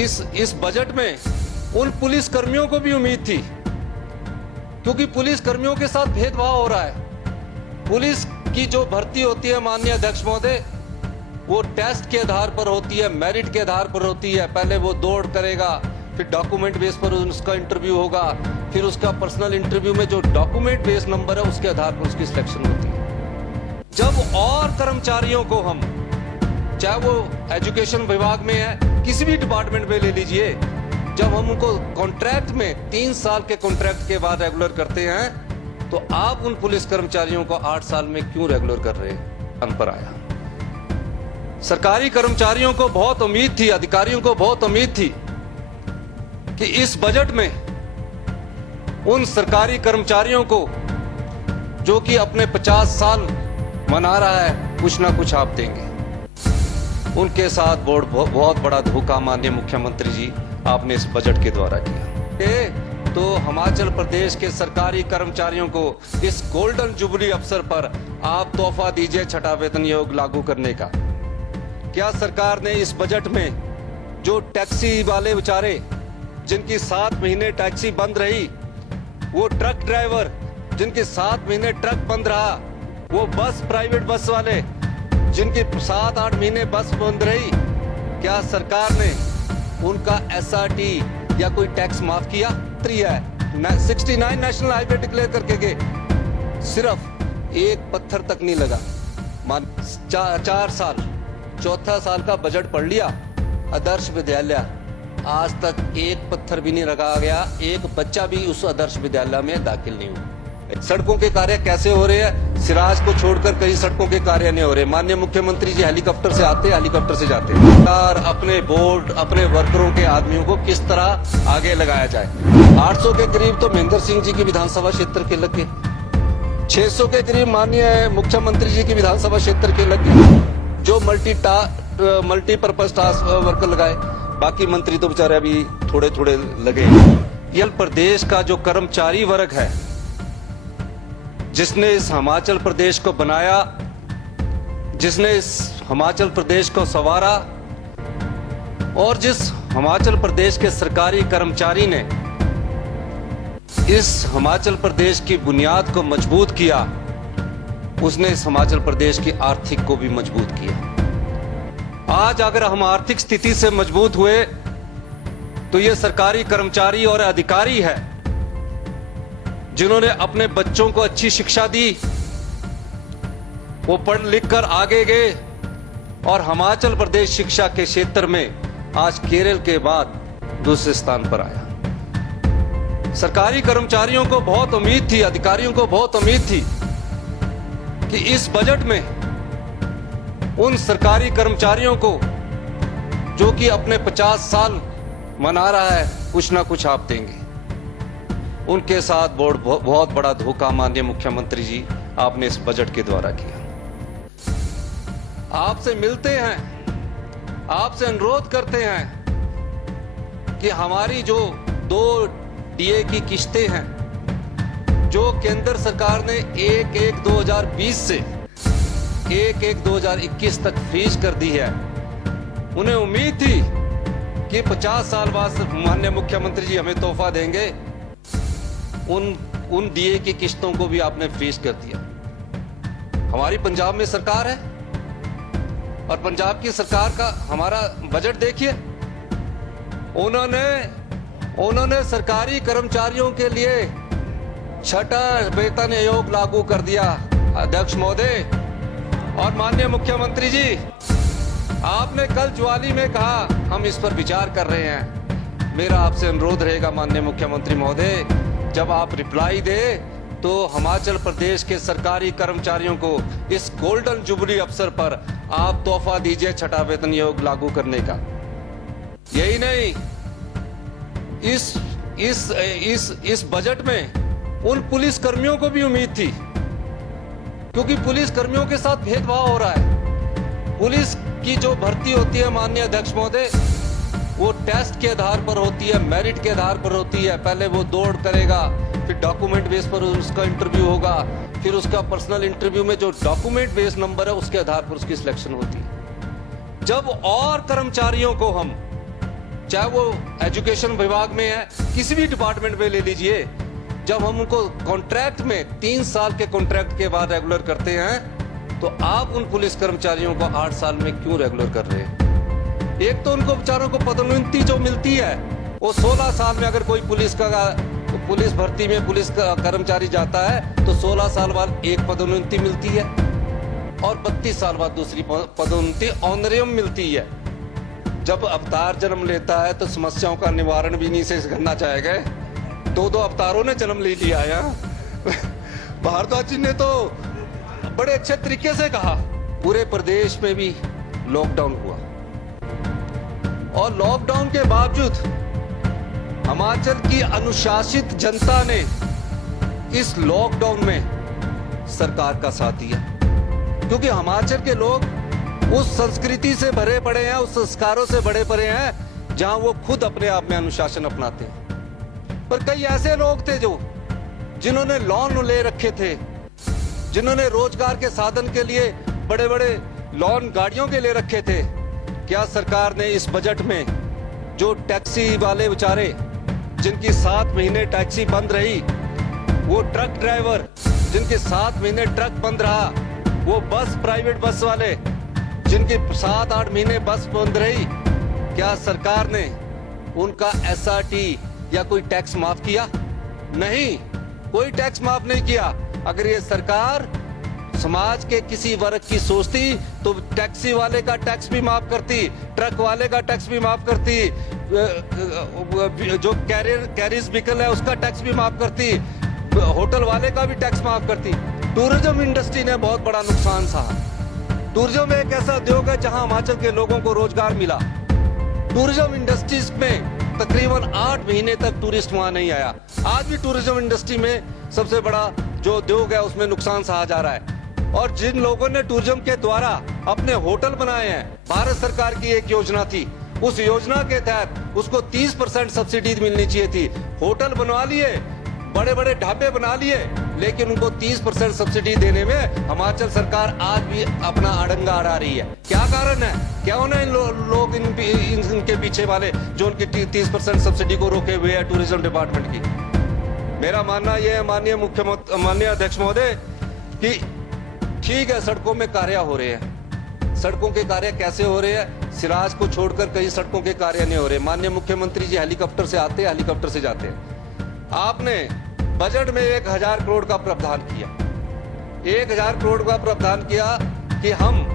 इस बजट में उन पुलिस कर्मियों को भी उम्मीद थी, क्योंकि पुलिस कर्मियों के साथ भेदभाव हो रहा है। पुलिस की जो भर्ती होती है माननीय अध्यक्ष महोदय, वो टेस्ट के आधार पर होती है, मेरिट के आधार पर होती है। पहले वो दौड़ करेगा, फिर डॉक्यूमेंट बेस पर उसका इंटरव्यू होगा, फिर उसका पर्सनल इंटरव्यू में जो डॉक्यूमेंट बेस नंबर है उसके आधार पर उसकी सिलेक्शन होती है। जब और कर्मचारियों को हम, चाहे वो एजुकेशन विभाग में है, किसी भी डिपार्टमेंट में ले लीजिए, जब हम उनको कॉन्ट्रैक्ट में 3 साल के कॉन्ट्रैक्ट के बाद रेगुलर करते हैं, तो आप उन पुलिस कर्मचारियों को 8 साल में क्यों रेगुलर कर रहे हैं? अंतर आया। सरकारी कर्मचारियों को बहुत उम्मीद थी, अधिकारियों को बहुत उम्मीद थी कि इस बजट में उन सरकारी कर्मचारियों को जो कि अपने 50 साल मना रहा है, कुछ ना कुछ आप देंगे। उनके साथ बहुत बड़ा धोखा माननीय मुख्यमंत्री जी आपने इस बजट के द्वारा किया। तो हिमाचल प्रदेश के सरकारी कर्मचारियों को इस गोल्डन जुबली अवसर पर आप तोहफा दीजिए छठा वेतन आयोग लागू करने का। क्या सरकार ने इस बजट में जो टैक्सी वाले बेचारे जिनकी 7 महीने टैक्सी बंद रही, वो ट्रक ड्राइवर जिनके 7 महीने ट्रक बंद रहा, वो बस प्राइवेट बस वाले जिनकी 7-8 महीने बस बंद रही, क्या सरकार ने उनका SRT या कोई टैक्स माफ किया? 69 नेशनल हाईवे डिक्लेयर करके गए, सिर्फ एक पत्थर तक नहीं लगा। 4 साल, चौथा साल का बजट पढ़ लिया, आदर्श विद्यालय, आज तक एक पत्थर भी नहीं लगाया गया, एक बच्चा भी उस आदर्श विद्यालय में दाखिल नहीं हुआ। सड़कों के कार्य कैसे हो रहे हैं? सिराज को छोड़कर कई सड़कों के कार्य नहीं हो रहे। माननीय मुख्यमंत्री जी हेलीकॉप्टर से आते, हेलीकॉप्टर से जाते। सरकार अपने बोर्ड, अपने वर्करों के आदमियों को किस तरह आगे लगाया जाए। 800 के करीब तो महेंद्र सिंह जी की विधानसभा क्षेत्र के लगे, 600 के करीब माननीय मुख्यमंत्री जी की विधानसभा क्षेत्र के लगे, जो मल्टीपर्पज टास्क वर्कर लगाए, बाकी मंत्री तो बेचारे अभी थोड़े थोड़े लगे। ये प्रदेश का जो कर्मचारी वर्ग है, जिसने इस हिमाचल प्रदेश को बनाया, जिसने इस हिमाचल प्रदेश को संवारा, और जिस हिमाचल प्रदेश के सरकारी कर्मचारी ने इस हिमाचल प्रदेश की बुनियाद को मजबूत किया, उसने इस हिमाचल प्रदेश की आर्थिक को भी मजबूत किया। आज अगर हम आर्थिक स्थिति से मजबूत हुए, तो ये सरकारी कर्मचारी और अधिकारी है जिन्होंने अपने बच्चों को अच्छी शिक्षा दी, वो पढ़ लिख कर आगे गए, और हिमाचल प्रदेश शिक्षा के क्षेत्र में आज केरल के बाद दूसरे स्थान पर आया। सरकारी कर्मचारियों को बहुत उम्मीद थी, अधिकारियों को बहुत उम्मीद थी कि इस बजट में उन सरकारी कर्मचारियों को जो कि अपने 50 साल मना रहा है, कुछ ना कुछ आप देंगे। उनके साथ बहुत बड़ा धोखा माननीय मुख्यमंत्री जी आपने इस बजट के द्वारा किया। आपसे मिलते हैं, आपसे अनुरोध करते हैं कि हमारी जो 2 DA की किश्तें हैं, जो केंद्र सरकार ने 1/1/2020 से 1/1/2021 तक फ्रीज कर दी है, उन्हें उम्मीद थी कि 50 साल बाद माननीय मुख्यमंत्री जी हमें तोहफा देंगे। उन DA की किश्तों को भी आपने फ्रीज कर दिया। हमारी पंजाब में सरकार है, और पंजाब की सरकार का हमारा बजट देखिए, उन्होंने सरकारी कर्मचारियों के लिए छठा वेतन आयोग लागू कर दिया। अध्यक्ष महोदय और माननीय मुख्यमंत्री जी, आपने कल ज्वाली में कहा हम इस पर विचार कर रहे हैं। मेरा आपसे अनुरोध रहेगा माननीय मुख्यमंत्री महोदय, जब आप रिप्लाई दे तो हिमाचल प्रदेश के सरकारी कर्मचारियों को इस गोल्डन जुबली अवसर पर आप तोहफा दीजिए छठा वेतन आयोग लागू करने का। यही नहीं, इस बजट में उन पुलिस कर्मियों को भी उम्मीद थी, क्योंकि पुलिस कर्मियों के साथ भेदभाव हो रहा है। पुलिस की जो भर्ती होती है माननीय अध्यक्ष महोदय, वो टेस्ट के आधार पर होती है, मेरिट के आधार पर होती है। पहले वो दौड़ करेगा, फिर डॉक्यूमेंट बेस पर उसका इंटरव्यू होगा, फिर उसका पर्सनल इंटरव्यू में जो डॉक्यूमेंट बेस नंबर है उसके आधार पर उसकी सिलेक्शन होती है। जब और कर्मचारियों को हम, चाहे वो एजुकेशन विभाग में है, किसी भी डिपार्टमेंट में ले लीजिए, जब हम उनको कॉन्ट्रैक्ट में 3 साल के कॉन्ट्रैक्ट के बाद रेगुलर करते हैं, तो आप उन पुलिस कर्मचारियों को 8 साल में क्यों रेगुलर कर रहे हैं? एक तो उनको बेचारों को पदोन्नति जो मिलती है वो 16 साल में, अगर कोई पुलिस भर्ती में पुलिस का कर्मचारी जाता है तो 16 साल बाद एक पदोन्नति मिलती है और 32 साल बाद दूसरी पदोन्नति ऑनरेरियम मिलती है। जब अवतार जन्म लेता है तो समस्याओं का निवारण भी नहीं से करना चाहेगा। 2 अवतारों ने जन्म ले लिया है। भारद्वाज जी ने तो बड़े अच्छे तरीके से कहा, पूरे प्रदेश में भी लॉकडाउन हुआ और लॉकडाउन के बावजूद हिमाचल की अनुशासित जनता ने इस लॉकडाउन में सरकार का साथ दिया, क्योंकि हिमाचल के लोग उस संस्कृति से भरे पड़े हैं, उस संस्कारों से भरे पड़े हैं जहां वो खुद अपने आप में अनुशासन अपनाते हैं। पर कई ऐसे लोग थे जिन्होंने लोन ले रखे थे, जिन्होंने रोजगार के साधन के लिए बड़े बड़े लोन गाड़ियों के ले रखे थे। क्या सरकार ने इस बजट में जो टैक्सी वाले बेचारे जिनकी 7 महीने टैक्सी बंद रही, वो ट्रक ड्राइवर जिनके 7 महीने ट्रक बंद रहा, वो प्राइवेट बस वाले जिनकी 7-8 महीने बस बंद रही, क्या सरकार ने उनका SRT या कोई टैक्स माफ किया? नहीं, कोई टैक्स माफ नहीं किया। अगर ये सरकार समाज के किसी वर्ग की सोचती तो टैक्सी वाले का टैक्स भी माफ करती, ट्रक वाले का टैक्स भी माफ करती, जो कैरियर्स व्हीकल है उसका टैक्स भी माफ करती, होटल वाले का भी टैक्स माफ करती। टूरिज्म इंडस्ट्री ने बहुत बड़ा नुकसान सहा। टूरिज्म एक ऐसा उद्योग है जहां हिमाचल के लोगों को रोजगार मिला। टूरिज्म इंडस्ट्रीज में तकरीबन 8 महीने तक टूरिस्ट वहां नहीं आया। आज भी टूरिज्म इंडस्ट्री में सबसे बड़ा जो उद्योग है उसमें नुकसान सहा जा रहा है। और जिन लोगों ने टूरिज्म के द्वारा अपने होटल बनाए हैं, भारत सरकार की एक योजना थी, उस योजना के तहत उसको 30% सब्सिडी मिलनी चाहिए थी। होटल बनवा लिए, बड़े बड़े ढाबे बना लिए, लेकिन उनको 30% सब्सिडी देने में हिमाचल सरकार आज भी अपना अड़ंगा अड़ा रही है। क्या कारण है? क्या उन्हें लोग इनके पीछे वाले जो उनकी 30% सब्सिडी को रोके हुए है टूरिज्म डिपार्टमेंट की? मेरा मानना यह है माननीय अध्यक्ष महोदय कि ठीक है, सड़कों में कार्य हो रहे हैं। सड़कों के कार्य कैसे हो रहे हैं? सिराज को छोड़कर कई सड़कों के कार्य नहीं हो रहे। माननीय मुख्यमंत्री जी हेलीकॉप्टर से आते हैं, हेलीकॉप्टर से जाते हैं। आपने बजट में 1000 करोड़ का प्रावधान किया, 1000 करोड़ का प्रावधान किया कि हम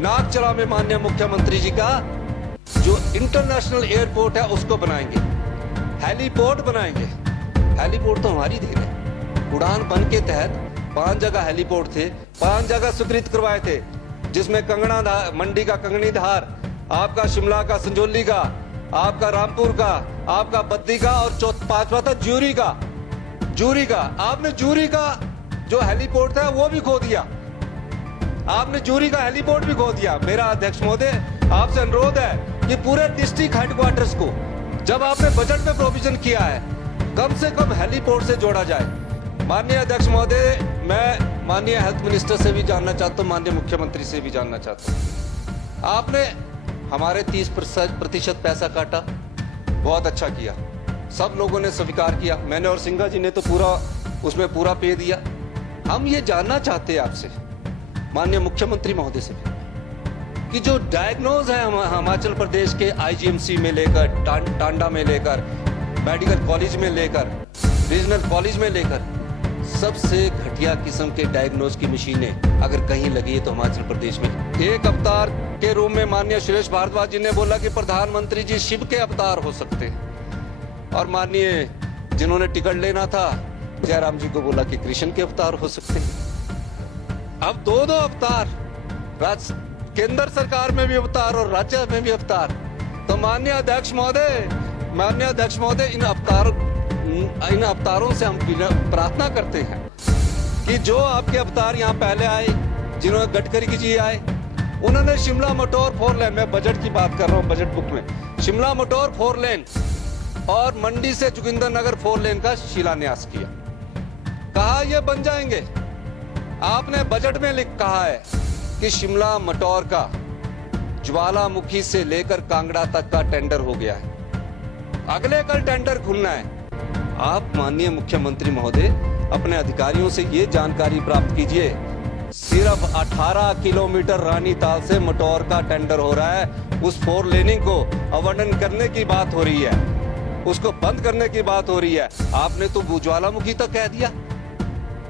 नागचला में माननीय मुख्यमंत्री जी का जो इंटरनेशनल एयरपोर्ट है उसको बनाएंगे, हेलीपोर्ट बनाएंगे। हेलीपोर्ट तो हमारी देन है। उड़ान बन के तहत 5 जगह हेलीपोर्ट थे, 5 जगह स्वीकृत करवाए थे, जिसमें मंडी का कंगनी धार, आपका शिमला का संजौली का, आपका रामपुर का, आपका बद्दी का और 5वां था जूरी का। आपने जूरी का जो हेलीपोर्ट था वो भी खो दिया। आपने जूरी का हेलीपोर्ट भी खो दिया। मेरा अध्यक्ष महोदय आपसे अनुरोध है कि पूरे डिस्ट्रिक्ट हेडक्वार्टर्स को जब आपने बजट में प्रोविजन किया है, कम से कम हेलीपोर्ट से जोड़ा जाए। माननीय अध्यक्ष महोदय, मैं माननीय हेल्थ मिनिस्टर से भी जानना चाहता हूँ, माननीय मुख्यमंत्री से भी जानना चाहता हूँ। आपने हमारे 30% पैसा काटा, बहुत अच्छा किया, सब लोगों ने स्वीकार किया। मैंने और सिंघा जी ने तो उसमें पूरा पे दिया। हम ये जानना चाहते हैं आपसे, माननीय मुख्यमंत्री महोदय से, कि जो डायग्नोज है हिमाचल प्रदेश के IGMC में लेकर, टांडा में लेकर, मेडिकल कॉलेज में लेकर, रीजनल कॉलेज में लेकर, सबसे घटिया किस्म के डायग्नोज की मशीनें अगर कहीं लगी है तो हिमाचल प्रदेश में। एक अवतार के रूप में माननीय सुरेश भारद्वाज जी ने बोला कि प्रधानमंत्री जी शिव के अवतार हो सकते हैं, और माननीय जिन्होंने टिकट लेना था जयराम जी को बोला कि कृष्ण के अवतार हो सकते हैं। अब 2 अवतार, केंद्र सरकार में भी अवतार और राज्य में भी अवतार। तो माननीय अध्यक्ष महोदय, इन अवतारों से हम प्रार्थना करते हैं कि जो आपके अवतार यहाँ पहले आए, जिन्होंने गडकरी जी आए, उन्होंने शिमला मटौर 4 लेन, मैं बजट की बात कर रहा हूँ, बजट बुक में शिमला मटौर 4 लेन और मंडी से जोगिंद्रनगर 4 लेन का शिलान्यास किया। कहा ये बन जाएंगे। आपने बजट में कहा है कि शिमला मटौर का ज्वालामुखी से लेकर कांगड़ा तक का टेंडर हो गया है। अगले कल टेंडर खुलना है। आप माननीय मुख्यमंत्री महोदय अपने अधिकारियों से ये जानकारी प्राप्त कीजिए, सिर्फ 18 किलोमीटर रानीताल से मटौर का टेंडर हो रहा है। उस 4 लेनिंग को आवंटन करने की बात हो रही है, उसको बंद करने की बात हो रही है। आपने तो ज्वालामुखी तक कह दिया,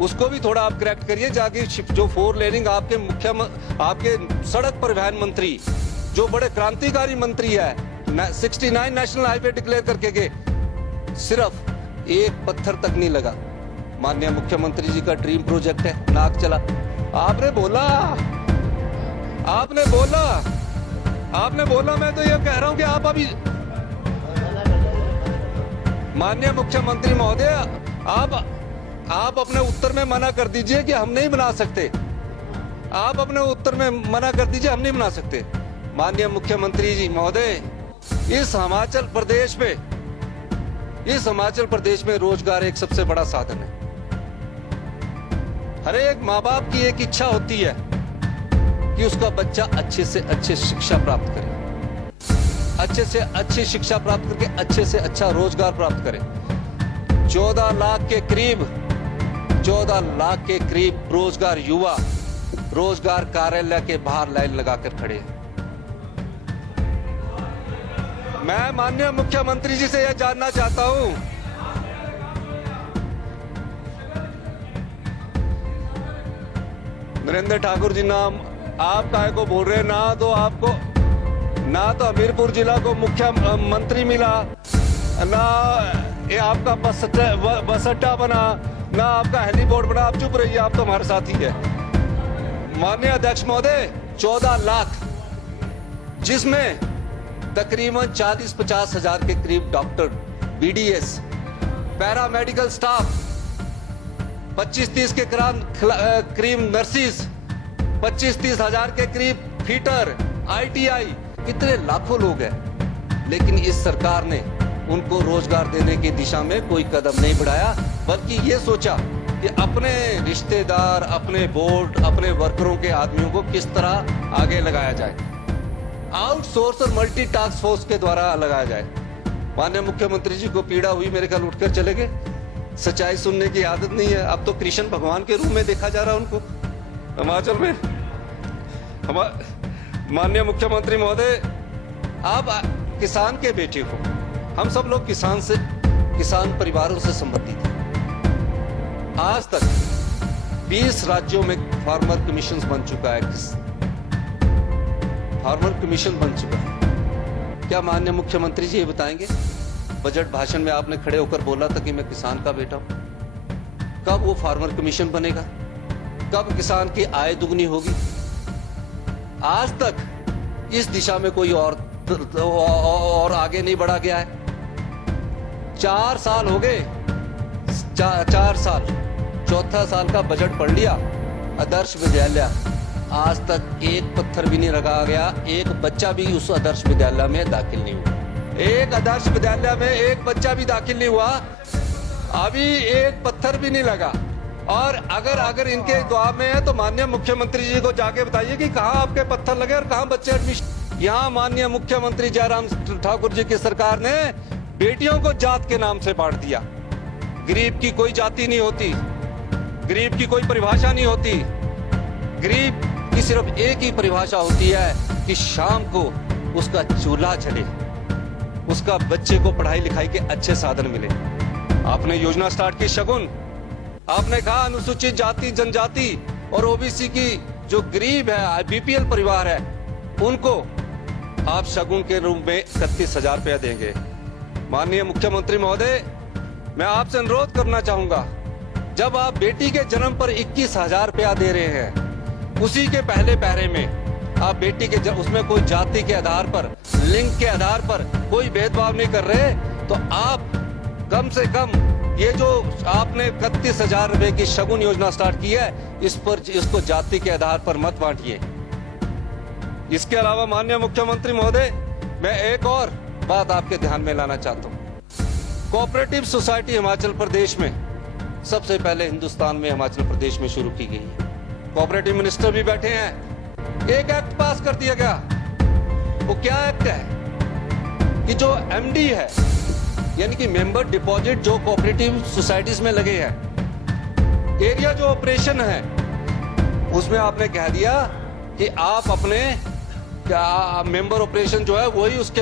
उसको भी थोड़ा आप करेक्ट करिए। जाके जो 4 लेनिंग आपके सड़क परिवहन मंत्री जो बड़े क्रांतिकारी मंत्री है 69 नेशनल हाईवे डिक्लेयर करके गए, सिर्फ एक पत्थर तक नहीं लगा। माननीय मुख्यमंत्री जी का ड्रीम प्रोजेक्ट है, नाक चला। आपने बोला, मैं तो ये कह रहा हूं कि आप अभी माननीय मुख्यमंत्री महोदय आप अपने उत्तर में मना कर दीजिए कि हम नहीं बना सकते। आप अपने उत्तर में मना कर दीजिए, हम नहीं बना सकते। माननीय मुख्यमंत्री जी महोदय, इस हिमाचल प्रदेश में रोजगार एक सबसे बड़ा साधन है। हर एक माँ बाप की एक इच्छा होती है कि उसका बच्चा अच्छे से अच्छे शिक्षा प्राप्त करे, अच्छे से अच्छी शिक्षा प्राप्त करके अच्छे से अच्छा रोजगार प्राप्त करे। 14 लाख के करीब रोजगार युवा रोजगार कार्यालय के बाहर लाइन लगाकर खड़े हैं। मैं माननीय मुख्यमंत्री जी से यह जानना चाहता हूं, नरेंद्र ठाकुर जी, नाम आप काहे को बोल रहे हैं? ना तो हमीरपुर जिला को मुख्यमंत्री मिला, ना ये आपका बस अड्डा बना, ना आपका हेलीपोर्ट बना। आप चुप रहिए, आप तो हमारे साथ ही है। माननीय अध्यक्ष महोदय, 14 लाख, जिसमें तकरीबन 40-50 हजार के करीब डॉक्टर, बीडीएस, पैरामेडिकल स्टाफ, 25-30 के करीब नर्सिस, 25-30 हजार के करीब फीटर, आईटीआई, कितने लाखों लोग हैं। लेकिन इस सरकार ने उनको रोजगार देने की दिशा में कोई कदम नहीं बढ़ाया, बल्कि ये सोचा कि अपने रिश्तेदार, अपने बोर्ड, अपने वर्करों के आदमियों को किस तरह आगे लगाया जाए, आउटसोर्स और मल्टी टास्क फोर्स के द्वारा लगाया जाए। माननीय मुख्यमंत्री जी को पीड़ा हुई, मेरे ख्याल उठकर चले गए। सच्चाई सुनने की आदत नहीं है, अब तो कृष्ण भगवान के रूप में देखा जा रहा है उनको हिमाचल में। माननीय मुख्यमंत्री महोदय, आप किसान के बेटे हो, हम सब लोग किसान परिवारों से संबंधित हैं। आज तक 20 राज्यों में फार्मर कमीशन बन चुका है, क्या माननीय मुख्यमंत्री जी ये बताएंगे? बजट भाषण में आपने खड़े होकर बोला था कि मैं किसान का बेटा हूं। कब वो फार्मर कमीशन बनेगा? कब किसान की आय दुगनी होगी? आज तक इस दिशा में कोई और आगे नहीं बढ़ा गया है। 4 साल हो गए, 4 साल, चौथा साल का बजट पढ़ लिया। आदर्श विद्यालय, आज तक एक पत्थर भी नहीं लगाया गया, एक बच्चा भी उस आदर्श विद्यालय में दाखिल नहीं हुआ। एक आदर्श विद्यालय में एक बच्चा भी दाखिल नहीं हुआ, अभी एक पत्थर भी नहीं लगा। और अगर इनके दुआ में है तो माननीय मुख्यमंत्री जी को जाके बताइए कि कहां आपके पत्थर लगे और कहां बच्चे एडमिशन। यहां माननीय मुख्यमंत्री जयराम ठाकुर जी की सरकार ने बेटियों को जात के नाम से बांट दिया। गरीब की कोई जाति नहीं होती, गरीब की कोई परिभाषा नहीं होती। गरीब की सिर्फ एक ही परिभाषा होती है कि शाम को उसका चूल्हा जले, उसका बच्चे को पढ़ाई लिखाई के अच्छे साधन मिले। आपने योजना स्टार्ट की शगुन, आपने कहा अनुसूचित जाति जनजाति और ओबीसी की जो गरीब है, बीपीएल परिवार है, उनको आप शगुन के रूप में 31,000 रुपया देंगे। माननीय मुख्यमंत्री महोदय, मैं आपसे अनुरोध करना चाहूंगा, जब आप बेटी के जन्म पर 21,000 रुपया दे रहे हैं, उसी के पहले पैरे में आप बेटी के उसमें कोई जाति के आधार पर, लिंग के आधार पर कोई भेदभाव नहीं कर रहे, तो आप कम से कम ये जो आपने 31,000 रुपए की शगुन योजना स्टार्ट की है, इसको जाति के आधार पर मत बांटिए। इसके अलावा माननीय मुख्यमंत्री महोदय, मैं एक और बात आपके ध्यान में लाना चाहता हूं। कोऑपरेटिव सोसाइटी हिमाचल प्रदेश में सबसे पहले हिंदुस्तान में हिमाचल प्रदेश में शुरू की गई है। कोऑपरेटिव मिनिस्टर भी बैठे हैं। एक एक्ट पास कर दिया गया। वो क्या एक्ट है कि जो एमडी है, यानी कि मेंबर डिपॉजिट जो कोऑपरेटिव सोसाइटीज में लगे हैं, एरिया जो ऑपरेशन है उसमें आपने कह दिया कि आप अपने मेंबर ऑपरेशन जो है वही उसके